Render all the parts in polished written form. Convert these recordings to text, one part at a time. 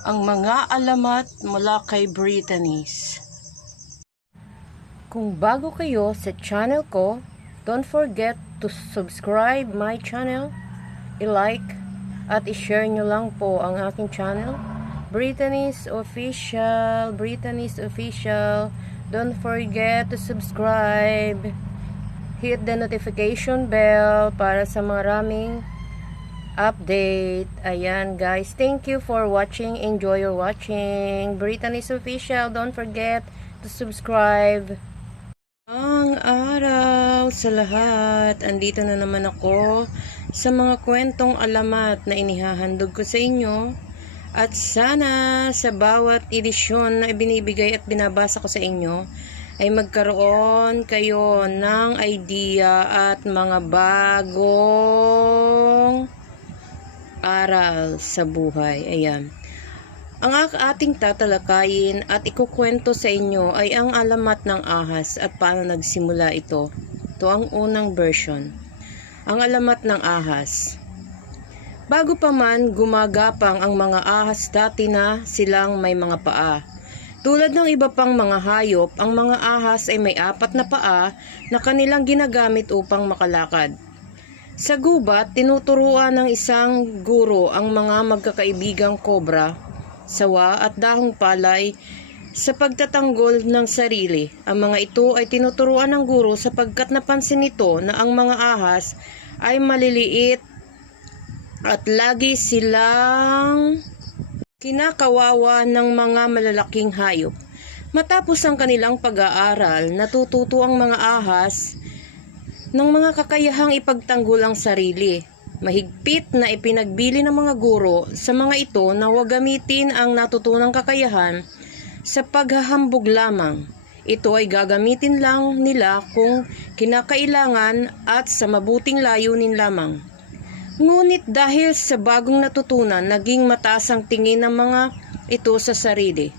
ang mga alamat mula kay Brittany's. Kung bago kayo sa channel ko, don't forget to subscribe my channel, i-like at i-share nyo lang po ang aking channel, Brittany's Official. Don't forget to subscribe. Hit the notification bell para sa maraming update. Ayan guys, thank you for watching. Enjoy your watching. Brittany's Official. Don't forget to subscribe. Ang araw sa lahat. Andito na naman ako sa mga kwentong alamat na inihahandog ko sa inyo. At sana sa bawat edisyon na ibinibigay at binabasa ko sa inyo ay magkaroon kayo ng idea at mga bagong aral sa buhay. Ayan. Ang ating tatalakayin at ikukwento sa inyo ay ang alamat ng ahas at paano nagsimula ito. Ito ang unang version. Ang alamat ng ahas. Bago pa man gumagapang ang mga ahas, dati na silang may mga paa. Tulad ng iba pang mga hayop, ang mga ahas ay may 4 na paa na kanilang ginagamit upang makalakad. Sa gubat, tinuturuan ng isang guro ang mga magkakaibigang kobra, sawa at dahong palay sa pagtatanggol ng sarili. Ang mga ito ay tinuturuan ng guro sapagkat napansin nito na ang mga ahas ay maliliit at lagi silang kinakawawa ng mga malalaking hayop. Matapos ang kanilang pag-aaral, natututo ang mga ahas ng mga kakayahang ipagtanggol ang sarili. Mahigpit na ipinagbili ng mga guro sa mga ito na huwag gamitin ang natutunang kakayahan sa paghahambog lamang. Ito ay gagamitin lang nila kung kinakailangan at sa mabuting layunin lamang. Ngunit dahil sa bagong natutunan, naging mataas ang tingin ng mga ito sa sarili.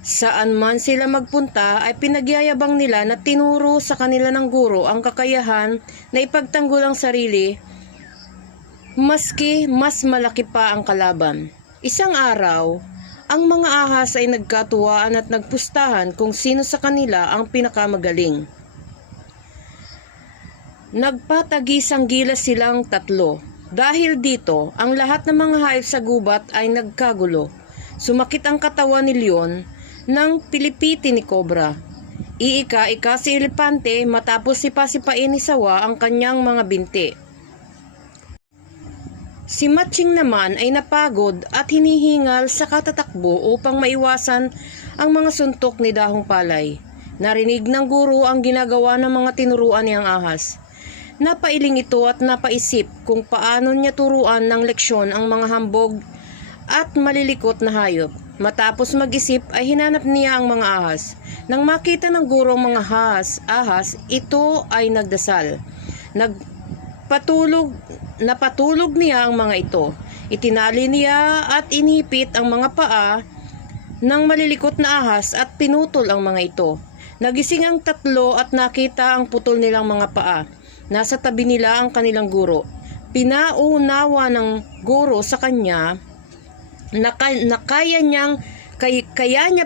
Saan man sila magpunta ay pinagyayabang nila na tinuro sa kanila ng guro ang kakayahan na ipagtanggol ang sarili, maski mas malaki pa ang kalaban. Isang araw, ang mga ahas ay nagkatuwaan at nagpustahan kung sino sa kanila ang pinakamagaling. Nagpatagisang gilas silang 3. Dahil dito, ang lahat ng mga hayop sa gubat ay nagkagulo. Sumakit ang katawan ni Leon nang pilipitin ni Cobra. Iika-ika si Elepante matapos sipa-sipain ni Sawa ang kanyang mga binti. Si Matching naman ay napagod at hinihingal sa katatakbo upang maiwasan ang mga suntok ni Dahong Palay. Narinig ng guro ang ginagawa ng mga tinuruan niyang ahas. Napailing ito at napaisip kung paano niya turuan ng leksyon ang mga hambog at malilikot na hayop. Matapos mag-isip ay hinanap niya ang mga ahas. Nang makita ng guro ang mga ahas, ito ay nagdasal. Napatulog niya ang mga ito. Itinali niya at inipit ang mga paa ng malilikot na ahas at pinutol ang mga ito. Nagising ang 3 at nakita ang putol nilang mga paa. Nasa tabi nila ang kanilang guro. Pinaunawa ng guro sa kanya na kaya niya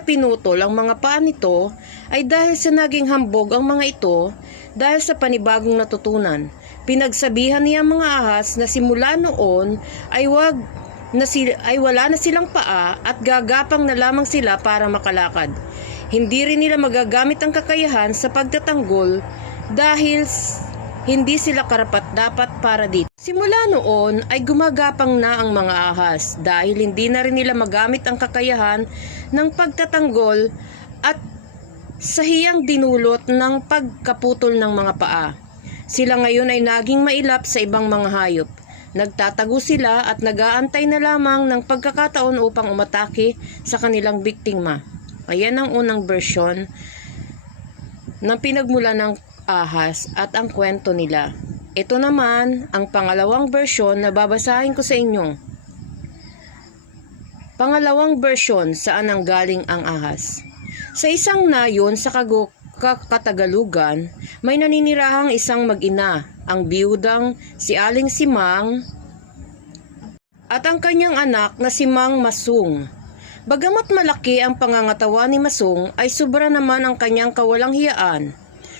pinutol ang mga paa nito ay dahil sa naging hambog ang mga ito dahil sa panibagong natutunan. Pinagsabihan niya ang mga ahas na simula noon ay wala na silang paa at gagapang na lamang sila para makalakad. Hindi rin nila magagamit ang kakayahan sa pagtatanggol dahil hindi sila karapat-dapat para dito. Simula noon ay gumagapang na ang mga ahas dahil hindi na rin nila magamit ang kakayahan ng pagtatanggol at sa hiyang dinulot ng pagkaputol ng mga paa. Sila ngayon ay naging mailap sa ibang mga hayop. Nagtatago sila at nag-aantay na lamang ng pagkakataon upang umatake sa kanilang biktima. Ayan ang unang bersyon ng pinagmula ng ahas at ang kwento nila. Ito naman ang pangalawang bersyon na babasahin ko sa inyo. Pangalawang bersyon, saan ang galing ang ahas. Sa isang nayon sa Katagalugan, may naninirahang isang mag-ina, ang biyudang si Aling Simang at ang kanyang anak na si Mang Masung. Bagamat malaki ang pangangatawan ni Masong ay sobra naman ang kanyang kawalang hiyaan.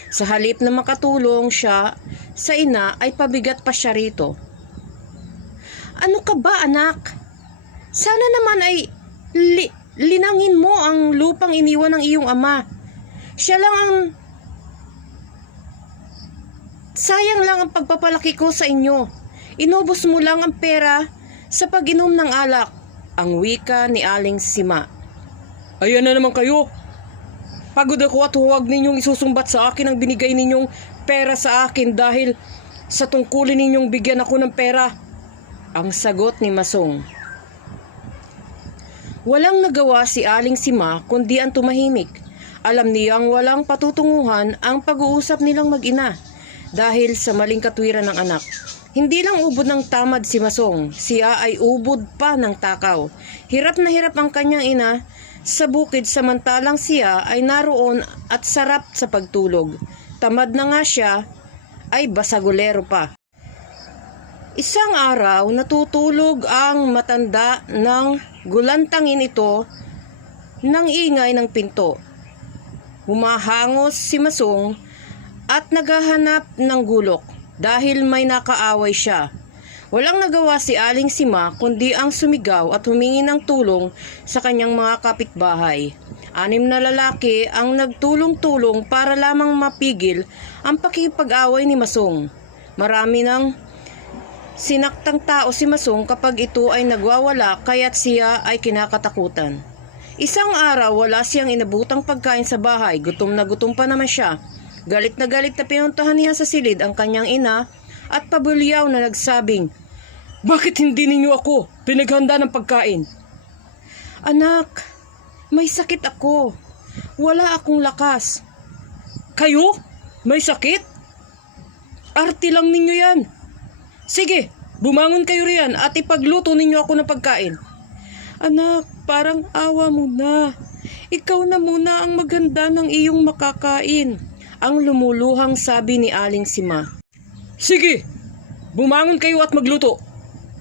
Sa halip na makatulong siya sa ina ay pabigat pa siya rito. Ano ka ba anak? Sana naman ay linangin mo ang lupang iniwan ng iyong ama. Siya lang ang sayang lang ang pagpapalaki ko sa inyo. Inubos mo lang ang pera sa pag-inom ng alak. Ang wika ni Aling Sima. Ayan na naman kayo. Pagod ako at huwag ninyong isusumbat sa akin ang binigay ninyong pera sa akin dahil sa tungkulin ninyong bigyan ako ng pera. Ang sagot ni Masong. Walang nagawa si Aling Sima kundi ang tumahimik. Alam niyang walang patutunguhan ang pag-uusap nilang mag-ina dahil sa maling katwiran ng anak. Hindi lang ubod ng tamad si Masong, siya ay ubod pa ng takaw. Hirap na hirap ang kanyang ina sa bukid samantalang siya ay naroon at sarap sa pagtulog. Tamad na nga siya, ay basagulero pa. Isang araw natutulog ang matanda ng gulantangin ito ng ingay ng pinto. Humahangos si Masong at naghahanap ng gulok. Dahil may nakaaway siya. Walang nagawa si Aling Sima kundi ang sumigaw at humingi ng tulong sa kanyang mga kapitbahay. 6 na lalaki ang nagtulong-tulong para lamang mapigil ang pakikipag-away ni Masong. Marami ng sinaktang tao si Masong kapag ito ay nagwawala kaya't siya ay kinakatakutan. Isang araw wala siyang inabutang pagkain sa bahay, gutom na gutom pa naman siya. Galit na pinuntahan niya sa silid ang kanyang ina at pabulyaw na nagsabing, "Bakit hindi ninyo ako pinaghanda ng pagkain?" "Anak, may sakit ako. Wala akong lakas." "Kayo? May sakit? Arte lang ninyo yan. Sige, bumangon kayo riyan at ipagluto ninyo ako ng pagkain." "Anak, parang awa mo na. Ikaw na muna ang maghanda ng iyong makakain." Ang lumuluhang sabi ni Aling Sima. "Sige, bumangon kayo at magluto."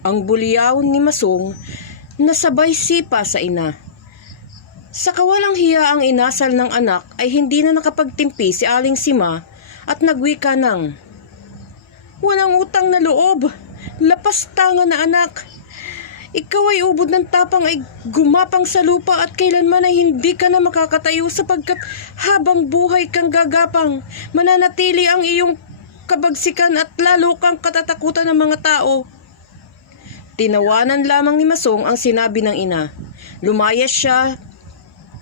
Ang bulyaw ni Masong nasabay sipa sa ina. Sa kawalang hiya ang inasal ng anak ay hindi na nakapagtimpi si Aling Sima at nagwika ng, "Walang utang na loob, lapastangan na anak. Ikaw ay ubod ng tapang ay gumapang sa lupa at kailanman ay hindi ka na makakatayo sapagkat habang buhay kang gagapang, mananatili ang iyong kabagsikan at lalo kang katatakutan ng mga tao." Tinawanan lamang ni Masong ang sinabi ng ina. Lumayas siya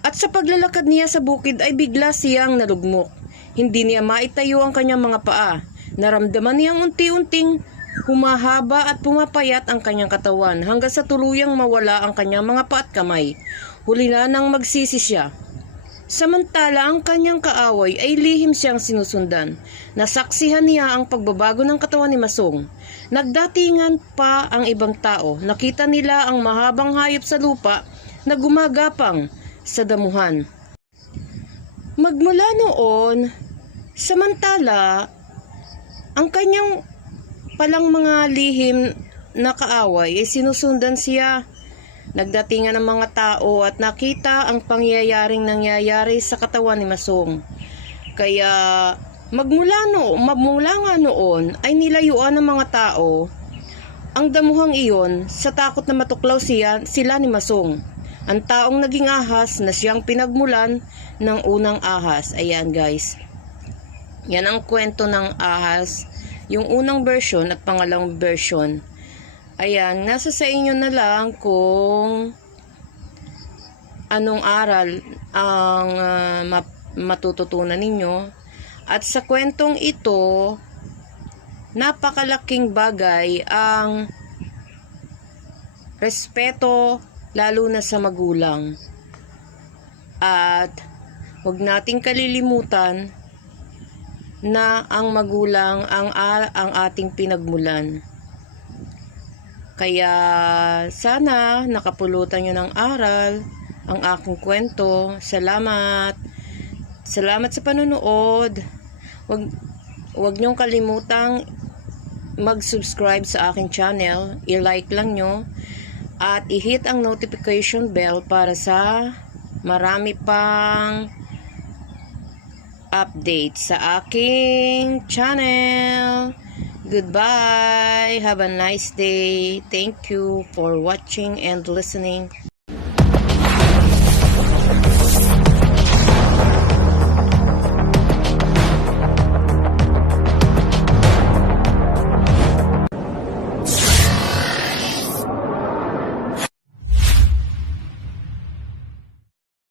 at sa paglalakad niya sa bukid ay bigla siyang nalugmok. Hindi niya maitayo ang kanyang mga paa. Naramdaman niyang unti-unting humahaba at pumapayat ang kanyang katawan hanggang sa tuluyang mawala ang kanyang mga paa at kamay. Huli na nang magsisi siya. Samantala ang kanyang kaaway ay lihim siyang sinusundan. Nasaksihan niya ang pagbabago ng katawan ni Masong. Nagdatingan pa ang ibang tao. Nakita nila ang mahabang hayop sa lupa na gumagapang sa damuhan. Magmula noon, samantala, ang kanyang palang mga lihim na kaaway ay sinusundan siya. Nagdatingan ang mga tao at nakita ang pangyayaring nangyayari sa katawan ni Masong. Kaya magmula nga noon ay nilayuan ng mga tao ang damuhang iyon sa takot na matuklaw sila ni Masong. Ang taong naging ahas na siyang pinagmulan ng unang ahas. Ayan guys. Yan ang kwento ng ahas. Yung unang version at pangalawang version. Ayan, nasa sa inyo na lang kung anong aral ang matututunan ninyo. At sa kwentong ito, napakalaking bagay ang respeto lalo na sa magulang. At huwag nating kalilimutan na ang magulang ang ating pinagmulan. Kaya sana nakapulutan nyo ng aral ang aking kwento. Salamat. Salamat sa panonood. Huwag nyong kalimutang mag-subscribe sa aking channel. I-like lang nyo. at i-hit ang notification bell para sa marami pang update sa aking channel. Goodbye. Have a nice day. Thank you for watching and listening.